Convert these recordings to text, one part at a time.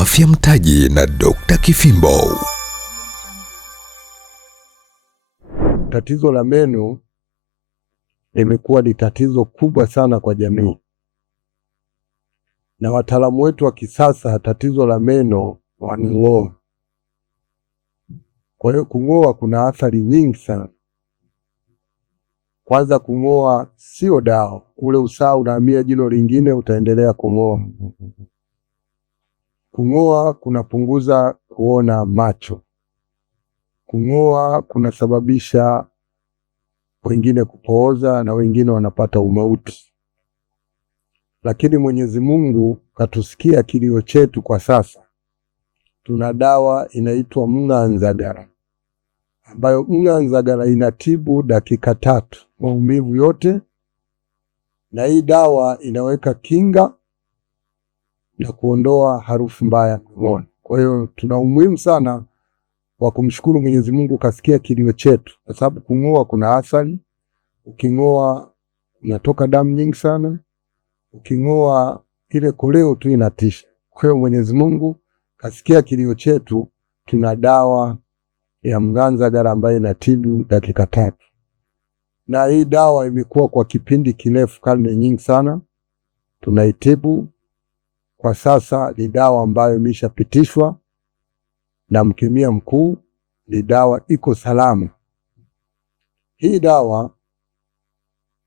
Afya Mtaji na Dr. Kifimbo. Tatizo la meno limekuwa ni tatizo kubwa sana kwa jamii, na wataalamu wetu wa kisasa tatizo la meno wanang'oa. Kwa hiyo kung'oa kuna athari nyingi sana. Kwanza, kung'oa sio dawa. Ule usaha unahamia jino lingine, utaendelea kung'oa. Kung'oa kunapunguza kuona macho. Kung'oa kunasababisha wengine kupooza na wengine wanapata umauti. Lakini Mwenyezi Mungu katusikia kilio chetu. Kwa sasa tuna dawa inaitwa Mng'anzagara, ambayo Mng'anzagara inatibu dakika 3 maumivu yote, na hii dawa inaweka kinga na kuondoa harufu mbaya mdomoni. Kwa hiyo tuna umuhimu sana wa kumshukuru Mwenyezi Mungu kasikia kilio chetu, kwa sababu kung'oa kuna athari. Uking'oa unatoka damu nyingi sana. Uking'oa ile koleo tu inatisha. Kwa hiyo Mwenyezi Mungu kasikia kilio chetu. Tuna dawa ya Mng'anzagara ambayo inatibu dakika 3, na hii dawa imekuwa kwa kipindi kirefu, karne nyingi sana tunaitibu. Kwa sasa ni dawa ambayo imeshapitishwa na mkemia mkuu, ni dawa iko salama. Hii dawa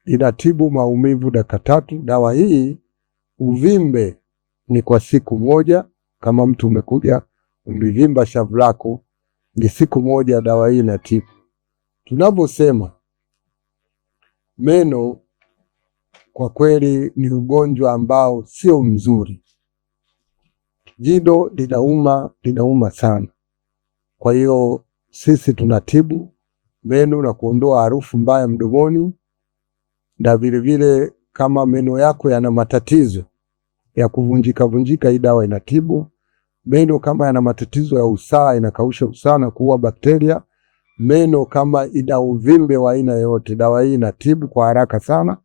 inatibu maumivu dakika 3. Dawa hii uvimbe ni kwa siku moja. Kama mtu umekuja umevimba shavu lako, ni siku moja dawa hii inatibu. Tunaposema meno, kwa kweli ni ugonjwa ambao sio mzuri. Jino linauma sana. Kwa hiyo sisi tunatibu meno na kuondoa harufu mbaya mdomoni, na vile kama meno yako yana matatizo ya kuvunjika, hii dawa inatibu. Meno kama yana matatizo ya usaha, inakausha usaha na kuua bakteria. Meno kama ina uvimbe wa aina yote, dawa hii inatibu kwa haraka sana.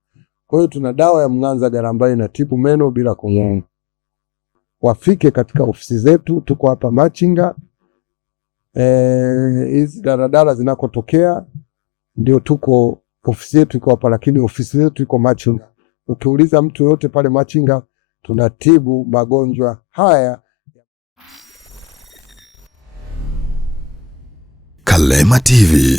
Kwa hiyo tuna dawa ya Mng'anzagara ambayo inatibu meno bila kung'oa. Wafike katika ofisi zetu, tuko hapa Machinga. Hizi daradara zinakotokea ndio tuko, ofisi yetu iko hapa, lakini ofisi yetu iko Machinga. Ukiuliza mtu yote pale Machinga, tunatibu magonjwa haya. Kalema TV.